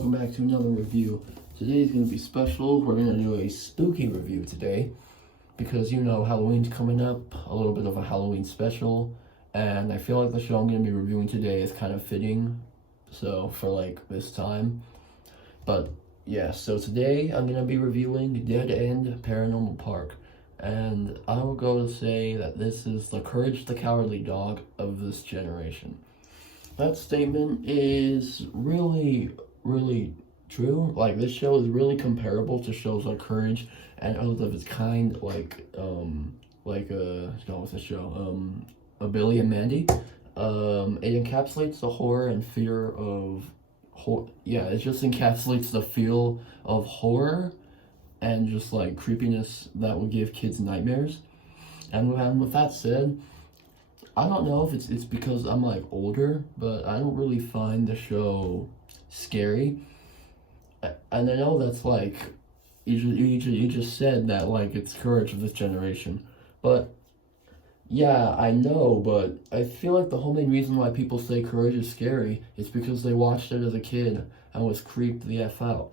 welcome back to another review. Today's going to be special. We're going to do a spooky review today because, you know, Halloween's coming up, a little bit of a Halloween special, and I feel like the show I'm going to be reviewing today is kind of fitting, so for like this time. But yeah, so today I'm going to be reviewing Dead End Paranormal Park, and I will go to say that this is the Courage the Cowardly Dog of this generation. That statement is really true. Like, this show is really comparable to shows like Courage and others of its kind, like what's the show? A Billy and Mandy. It encapsulates the horror and fear of it just encapsulates the feel of horror and just like creepiness that would give kids nightmares. And with that said, I don't know if it's because I'm like older, but I don't really find the show scary. And I know that's like you just said that like it's Courage of this generation, but yeah, I know, but I feel like the whole main reason why people say Courage is scary is because they watched it as a kid and was creeped the F out.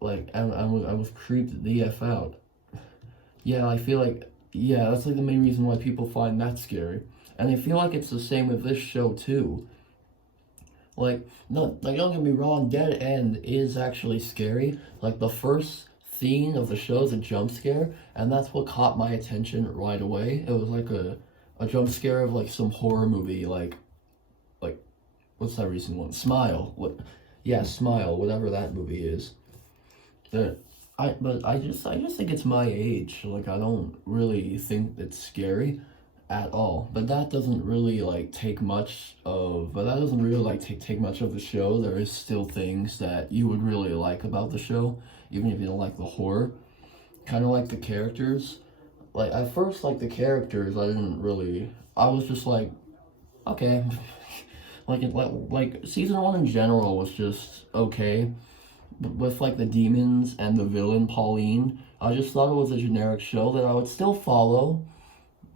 Like, I was creeped the F out. Yeah, I feel like, yeah, that's like the main reason why people find that scary. And I feel like it's the same with this show too. Like, no, like, don't get me wrong, Dead End is actually scary. Like, the first scene of the show is a jump scare, and that's what caught my attention right away. It was like a jump scare of like some horror movie, like what's that recent one? Smile. Smile, whatever that movie is. But I just think it's my age. Like, I don't really think it's scary at all. But that doesn't really like take much of the show. There is still things that you would really like about the show, even if you don't like the horror. Kind of like the characters. Like, at first, like, the characters, I was just like, okay. like season 1 in general was just okay. But with like the demons and the villain Pauline, I just thought it was a generic show that I would still follow.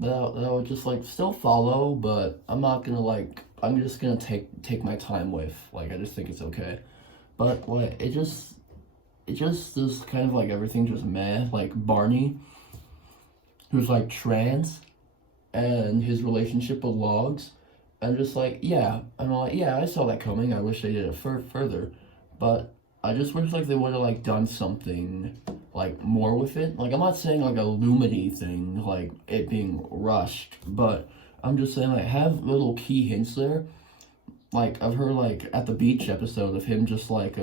That I would just like still follow, but I'm not gonna I'm just gonna take my time with. Like, I just think it's okay. But like it just is kind of like everything just meh. Like Barney, who's like trans, and his relationship with Logs, and just like, yeah, I'm like, yeah, I saw that coming. I wish they did it further, but I just wish like they would have like done something like more with it. Like, I'm not saying like a Lumity thing, like it being rushed, but I'm just saying like have little key hints there. Like, I've heard like at the beach episode of him just I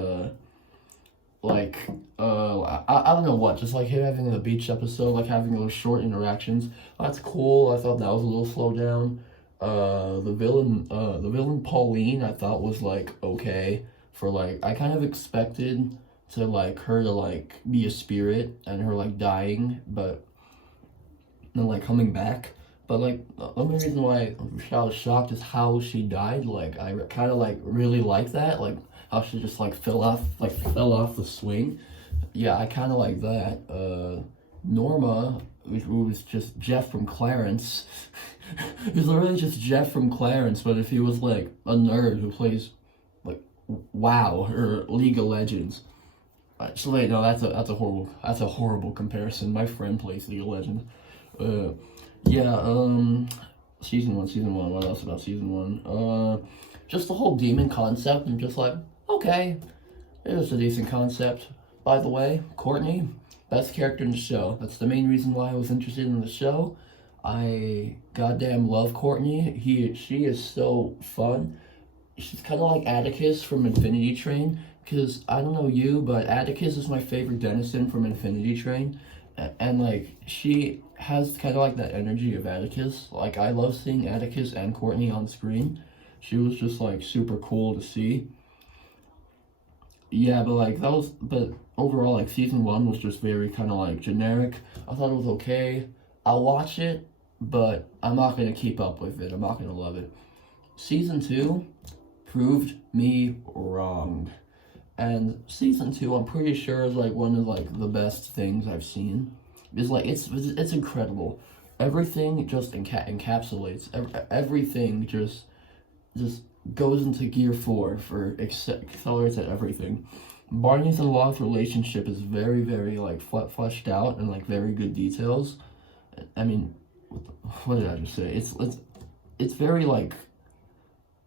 don't know what, just like him having the beach episode, like having those short interactions. That's cool. I thought that was a little slow down. The villain Pauline, I thought was like okay. For like, I kind of expected to like her to like be a spirit and her like dying, but then like coming back. But like the only reason why I was shocked is how she died. Like, I kind of like really like that, like how she just like fell off the swing. Yeah, I kind of like that. Norma, who was just Jeff from Clarence. He's literally just Jeff from Clarence, but if he was like a nerd who plays WoW or League of Legends. So wait, no, that's a horrible comparison. My friend plays League of Legends. Season one. What else about season 1? Just the whole demon concept. I'm just like, okay, it was a decent concept. By the way, Courtney, best character in the show. That's the main reason why I was interested in the show. I goddamn love Courtney. She is so fun. She's kind of like Atticus from Infinity Train, because I don't know you, but Atticus is my favorite denizen from Infinity Train, and like she has kind of like that energy of Atticus. Like, I love seeing Atticus and Courtney on screen. She was just like super cool to see. Yeah, but overall, like, season 1 was just very kind of like generic. I thought it was okay. I'll watch it, but I'm not gonna keep up with it. I'm not gonna love it. Season 2 proved me wrong, and season 2 I'm pretty sure is like one of like the best things I've seen. It's like it's incredible. Everything just encapsulates everything. Just goes into gear 4 for accelerates at everything. Barney's and Locke's relationship is very, very like fleshed out and like very good details. I mean, what did I just say? It's very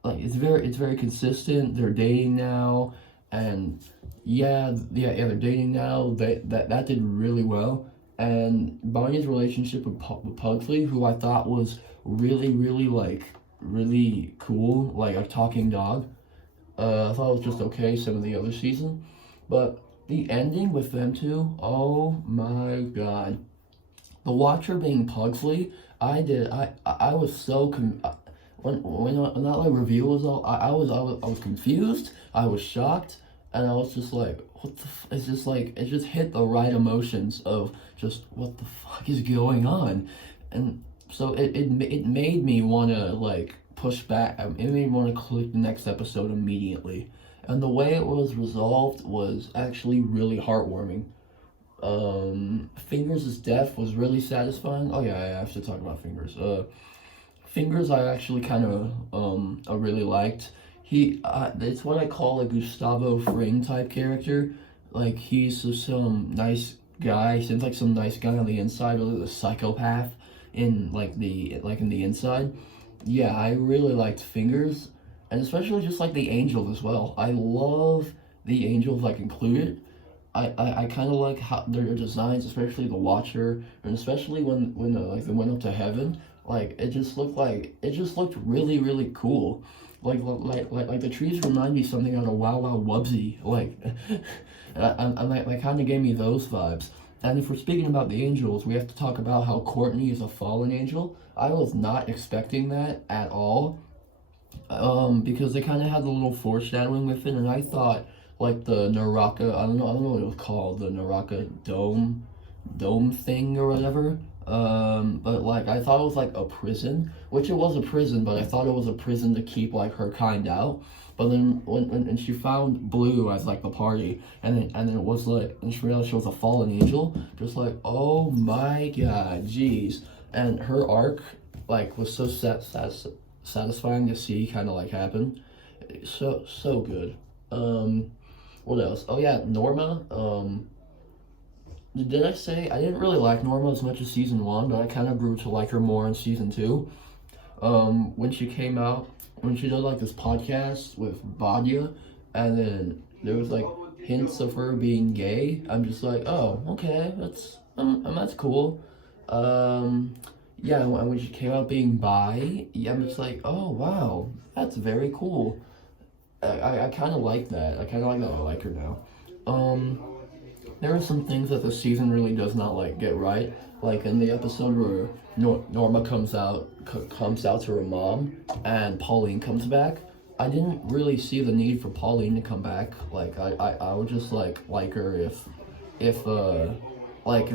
it's very consistent. They're dating now, and they're dating now. That did really well. And Barney's relationship with Pugsley, who I thought was really, really really cool, like a talking dog. I thought it was just okay some of the other season, but the ending with them two, oh my god. The Watcher being Pugsley, I was so when that like reveal was all, I was confused, I was shocked, and I was just like, what the it's just like, it just hit the right emotions of just, what the fuck is going on? And so it made me want to like push back, it made me want to click the next episode immediately. And the way it was resolved was actually really heartwarming. Fingers' death was really satisfying. Oh yeah, I have to talk about Fingers. Fingers I actually kind of I really liked. It's what I call a Gustavo Fring type character. Like, he's just some nice guy. Seems like some nice guy on the inside, but a psychopath in in the inside. Yeah, I really liked Fingers, and especially just like the angels as well. I love the angels like included. I kind of like how their designs, especially the Watcher, and especially when they went up to heaven. Like, it just looked really, really cool. Like the trees remind me something out of Wow Wow Wubsy. Like, and that kind of gave me those vibes. And if we're speaking about the angels, we have to talk about how Courtney is a fallen angel. I was not expecting that at all. Because they kind of had a little foreshadowing with it, and I thought like the Naraka, I don't know what it was called, the Naraka dome thing or whatever. But like, I thought it was like a prison, which it was a prison, but I thought it was a prison to keep like her kind out. But then when she found Blue as like the party, and then it was like, and she realized she was a fallen angel, just like, oh my god, jeez. And her arc like was so satisfying to see kind of like happen. So good. What else? Oh yeah, Norma. Did I say I didn't really like Norma as much as season 1, but I kind of grew to like her more in season 2. When she came out, when she did like this podcast with Badia, and then there was like hints of her being gay. I'm just like, oh, okay, that's cool. Yeah, and when she came out being bi, yeah, I'm just like, oh wow, that's very cool. I kind of like that. I kind of like that. I like her now. There are some things that the season really does not like get right. Like in the episode where Norma comes out to her mom, and Pauline comes back. I didn't really see the need for Pauline to come back. Like, I would just like her if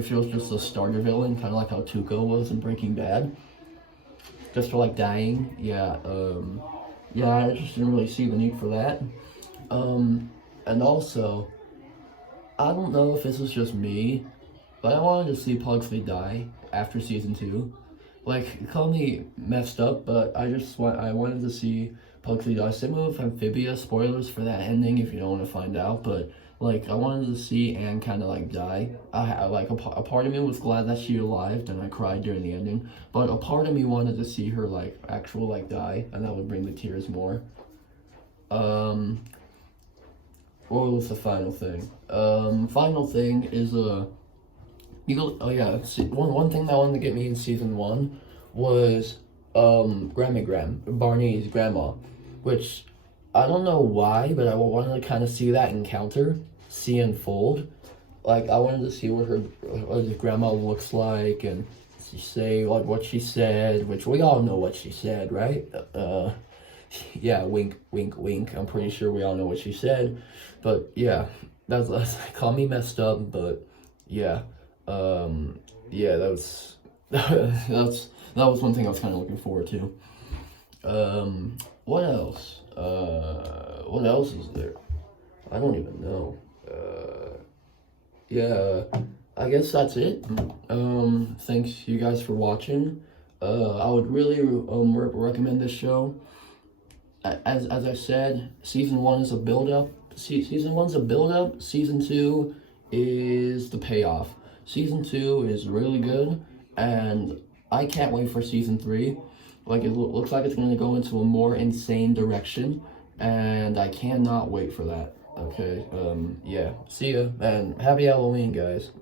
she was just a starter villain, kind of like how Tuco was in Breaking Bad, just for like dying. Yeah, I just didn't really see the need for that. And also, I don't know if this is just me, but I wanted to see Pugsley die after season 2. Like, call me messed up, but I wanted to see Pugsley die. Same with Amphibia. Spoilers for that ending if you don't want to find out, but like, I wanted to see Anne kind of like die. I like a part of me was glad that she arrived, and I cried during the ending. But a part of me wanted to see her like actual like die, and that would bring the tears more. What was the final thing? Final thing is one thing that wanted to get me in season 1 was Barney's grandma, which I don't know why, but I wanted to kind of see that encounter, see unfold. Like, I wanted to see what his grandma looks like, and say like what she said, which we all know what she said, right? Yeah, wink, wink, wink. I'm pretty sure we all know what she said, but yeah, that's call me messed up, but yeah, yeah, that was that was one thing I was kind of looking forward to. What else? What else is there? I don't even know. Yeah, I guess that's it. Thanks you guys for watching. I would really recommend this show. as I said, season one is a build up. Season one's a build up. Season two is the payoff. Season two is really good, and I can't wait for season three. Like it looks like it's gonna go into a more insane direction, and I cannot wait for that. Okay. Yeah. See ya, and happy Halloween, guys.